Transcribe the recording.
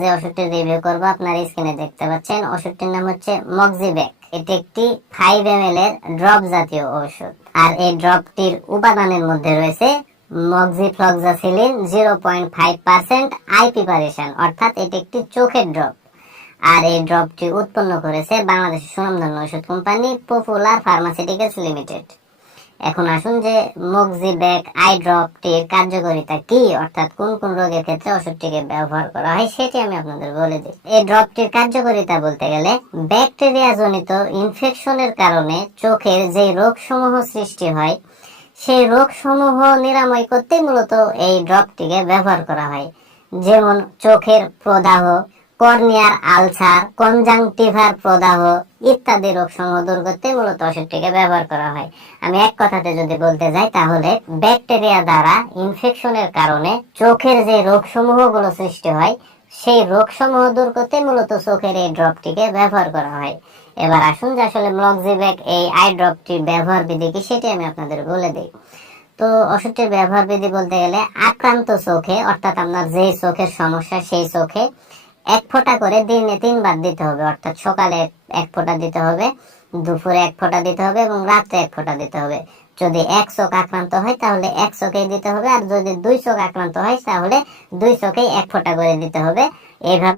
যে ওষুধটি রিভিউ করব আপনারা স্ক্রিনে দেখতে পাচ্ছেন। ওষুধটির নাম হচ্ছে মক্সিবেক। এটি একটি 5 ml এর ড্রপ জাতীয় ওষুধ। আর এই ড্রপটির উপাদানের মধ্যে রয়েছে মক্সিফ্লক্সাসিলিন 0.5% আই প্রিপারেশন, অর্থাৎ এটি একটি চোখের ড্রপ। আর এই ড্রপটি উৎপন্ন করেছে বাংলাদেশের সুনামধন্য ওষুধ কোম্পানি পপুলার ফার্মাসিউটিক্যালস লিমিটেড। এখন আসুন যে মক্সিবেক আই ড্রপটির কার্যকারিতা কি, অর্থাৎ কোন কোন রোগের ক্ষেত্রে ওষুধটিকে ব্যবহার করা হয় সেটি আমি আপনাদের বলে দিই। এই ড্রপটির কার্যকারিতা বলতে গেলে ব্যাকটেরিয়া জনিত ইনফেকশনের কারণে চোখের যে রোগসমূহ সৃষ্টি হয় সেই রোগসমূহ নিরাময় করতে মূলত এই ড্রপটিকে ব্যবহার করা হয়। যেমন চোখের প্রদাহ, কর্নিয়ার আলসার, কনজাংটিভার প্রদাহ ইত্যাদি রোগসমূহ দূর করতে মূলত ওষুধটিকে ব্যবহার করা হয়। আমি এক কথাতে যদি বলতে যাই তাহলে ব্যাকটেরিয়া দ্বারা ইনফেকশনের কারণে চোখের যে রোগসমূহ গুলো সৃষ্টি হয় সেই রোগসমূহ দূর করতে মূলত চোখের এই ড্রপটিকে ব্যবহার করা হয়। এবার আসুন যে আসলে মক্সিবেক এই আই ড্রপটির ব্যবহার বিধি কি সেটি আমি আপনাদের বলে দিই। তো ওষুধটির ব্যবহার বিধি বলতে গেলে আক্রান্ত চোখে, অর্থাৎ আপনার যে চোখের সমস্যা সেই চোখে 1 ফোঁটা করে দিনে 3 বার দিতে হবে। অর্থাৎ সকালে 1 ফোঁটা দিতে হবে, দুপুরে 1 ফোঁটা দিতে হবে এবং রাত্রে 1 ফোঁটা দিতে হবে। যদি 1 চোখ আক্রান্ত হয় তাহলে 1 চোখেই দিতে হবে, আর যদি 2 চোখ আক্রান্ত হয় তাহলে 2 চোখেই 1 ফোঁটা করে দিতে হবে। এইভাবে